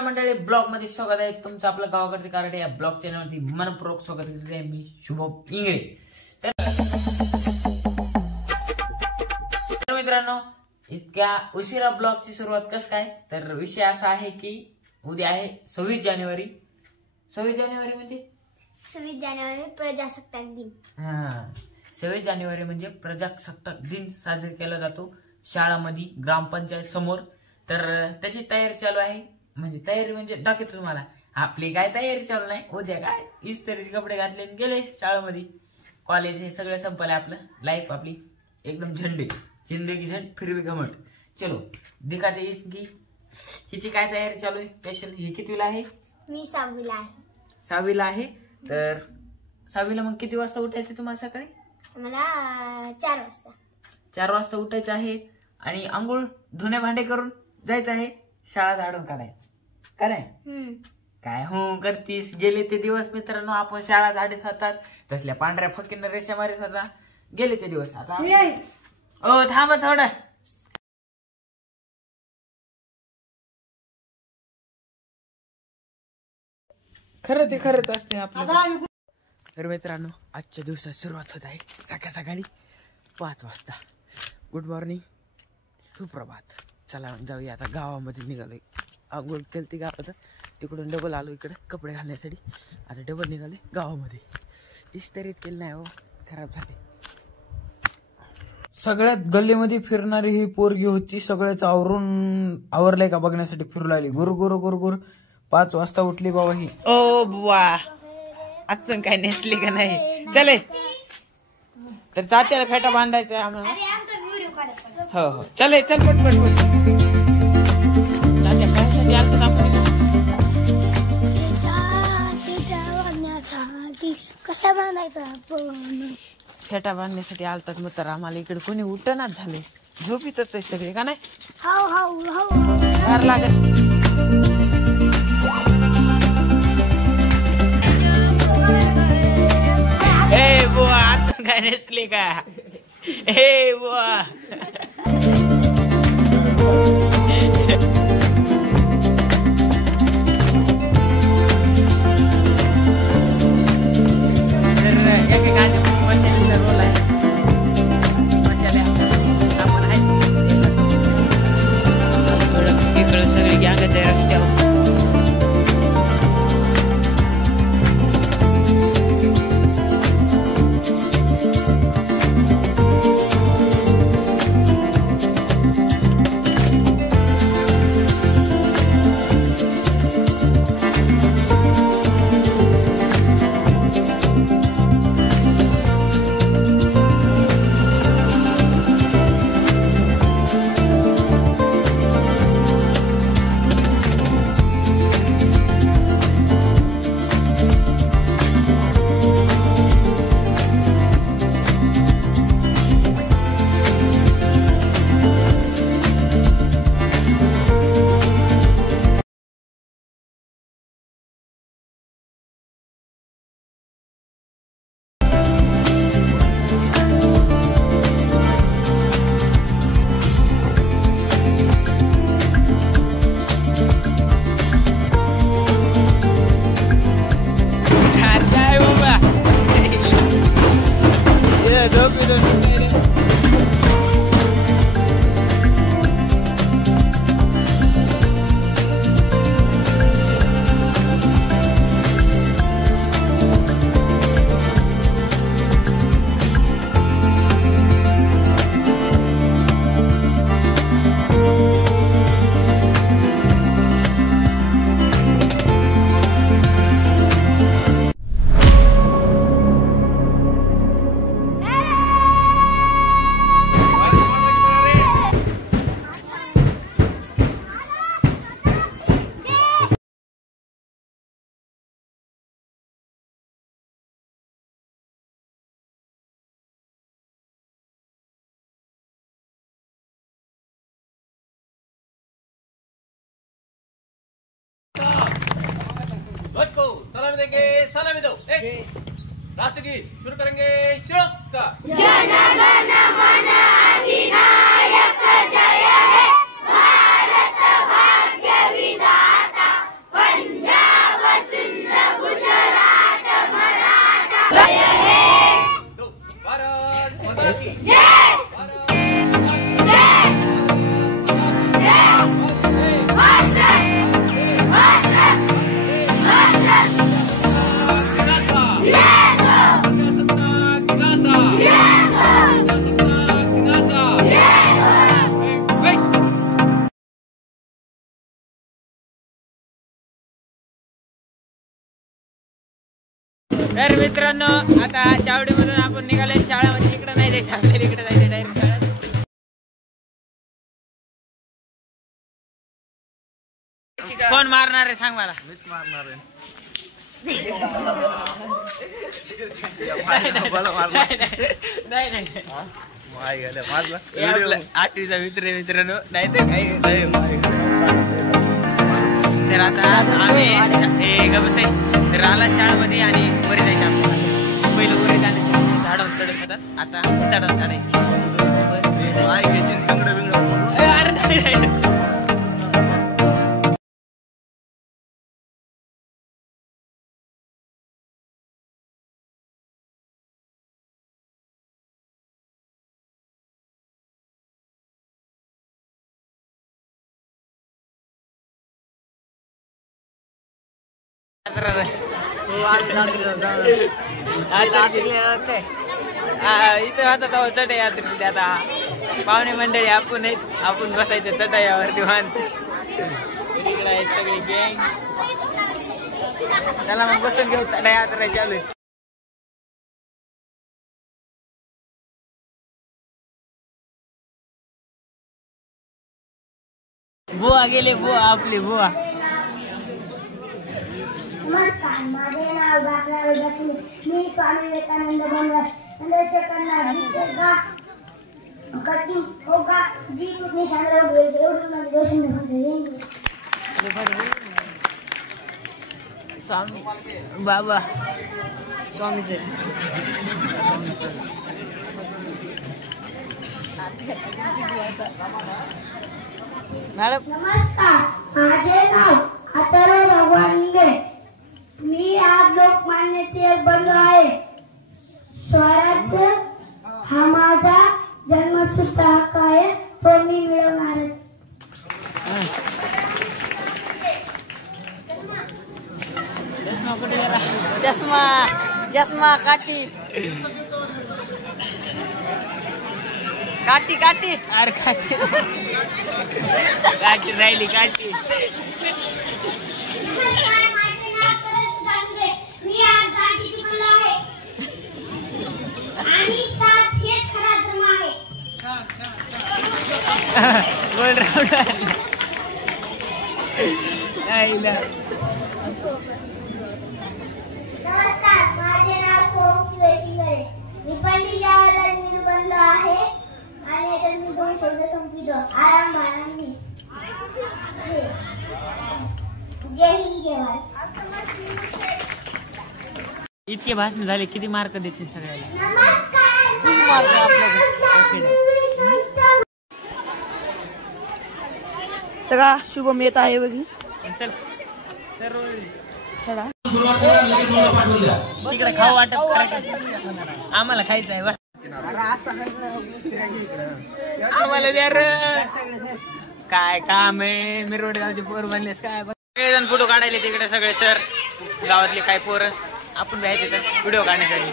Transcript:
मंडळी ब्लॉग मध्ये स्वागत आहे तुमचं आपलं गावाकडचे कार्ड या ब्लॉग चॅनल मध्ये मनपूर्वक स्वागत करते आहे मी शुभम इंगळे। तर मित्रांनो इतक्या उशिरा ब्लॉगची सुरुवात कस काय तर विषय असा आहे की उद्या आहे 26 जानेवारी 26 जानेवारी म्हणजे 26 जानेवारी प्रजासत्ताक दिन। 26 जानेवारी म्हणजे प्रजासत्ताक दिन साजरा केला जातो शाळांमध्ये ग्रामपंचायत समोर। तर त्याची तयारी चालू आहे म्हणजे तयारी म्हणजे दाखवतो तुम्हाला आपली काय तयारी चालू नाही उद्या काय इस्त्रीचे कपडे घातले गेले शाळेमध्ये कॉलेज हे सगळं संपलं आपलं लाईफ आपली एकदम झंडे जिंदगी झंड फिर भी घमंड। चलो दिखाते इसकी हिची काय तयारी चालू आहे स्पेशल ही कितवीला आहे मी 6वीला आहे 6वीला आहे। तर 6वीला मग किती वाजता उठायचं तुम्हाला सकाळी मला 4 वाजता 4 वाजता उठायचं आहे आणि आंघोळ धुणे भांडे करून जायचं आहे शाळा झाडून काढाय काय हो करतीस गेले ते दिवस मित्रांनो आपण शाळा झाडीत होतात तसल्या पांढऱ्या फकीनं रेषा मारीत होता गेले ते दिवस आता ओ थांबा थोडं खरं ते खरंच असते आपलं। तर मित्रांनो आजच्या दिवसात सुरुवात होत आहे सकाळी 5 वाजता। गुड मॉर्निंग सुप्रभात। चला जाऊया आता गावामध्ये निघालोय आंघोळ केलती गावात तिकडून डबल आलो इकडे कपडे घालण्यासाठी आता डबल निघाले गावामध्ये इस्त्रीत केलं नाही हो खराब झाले। सगळ्यात गल्लीमध्ये फिरणारी ही पोरगी होती सगळ्याच आवरलंय का बघण्यासाठी फिरू लागली गुर 5 वाजता उठली बाबा ही ओ बुवा आजून काय नेसली का नाही चले तर तात्याला फेटा बांधायचा आहे आम्हाला हो चले चल पट तात्या कशासाठी आलतो आपण कसा बांधायचा फेटा बांधण्यासाठी आलतात मग तर आम्हाला इकडे कोणी उठणाच झाले झोपीतच आहे सगळे का नाही फार लागत ए बुवा आता काय नेसले का ए बुवा सगळी गँगच आहे रस्त्यावर देंगे, सलामी दो। एक राष्ट्रगीत शुरू करेंगे। श्रोत का जन गण मन अधिनायक जय हे भारत भाग्य विधाता पंजाब सिंध गुजरात मराठा जय हे दो भारत माता की जय भारत तर मित्रांनो आता चावडीमधून आपण निघाले शाळेमध्ये. इकडे नाही जायचं आपल्याला, इकडे जायचं डायरेक्ट शाळेत. कोण मारणार आहे सांग मला. मीच मारणार आहे. नाही नाही माय गेलं मारला. हे आपलं 8वीचा मित्र आहे मित्रांनो. नाही तर काही तर आता आम्ही गबस आहे तर आला शाळेमध्ये आणि वरी जायचं आपल्याला. पहिलं वरी जाण्याचं झाडावर चढत होतात, आता चढत चढायचं. माय घ्यायची टंगडं बिंगडं. अरे नाही. इथं आता चढ यात्रेमध्ये आता पाहुणे मंडळी आपण बसायचं चढायावर दिवाण. इकडे आहे सगळी गँग. त्याला मग बसून घेऊ चढा यात्रा चालू आहे. बुवा गेले, बुवा आपली बुवा. नमस्कार, माझे नाव बाकरा विलासनी. मी स्वामी विवेकानंद बनवास संदेश करणार. कटिंग होगा जी कुछ शामिल हो गए एवढं दोषण होते. स्वामी बाबा स्वामी सर. मॅडम नमस्कार, माझे नाव अथर्व भगवान इंगे. मी आज लोकमान्य टिळक बनलो आहे. स्वराज्य हा माझा जन्मसिद्ध हक्क आहे, तो मी मिळवणारच. चष्मा चष्मा काठी काठी काठी. अरे काठी काठी राहिली काठी. माझे नाव करण गांगे. मी आज गांधीजी बनलो आहे आणि साथ हेच खरा धर्म आहे. गोल्ड राऊंड नमस्कार, माझे नाव सोम शिवशिंगरे. मी पंडित जवाहरलाल नेहरू बनलो आहे आणि याच्यात मी 2 शब्द संपवितो. आराम बाळांनी. जय हिंद जय भारत. इतके भाषण झाले, किती मार्क द्यायचे सगळ्याला. सगळा शुभम येत आहे बघी. चल सर्व चला तिकडे खाऊ वाटप करायचं. आम्हाला खायचं आहे बा. आम्हाला द्या रे. काय काम आहे. मिरवडे गावचे पोर बनलेस काय. सगळेजण फोटो काढायले तिकडे सगळे सर गावातले काय पोरं. आपण व्हायचे व्हिडिओ काढण्यासाठी.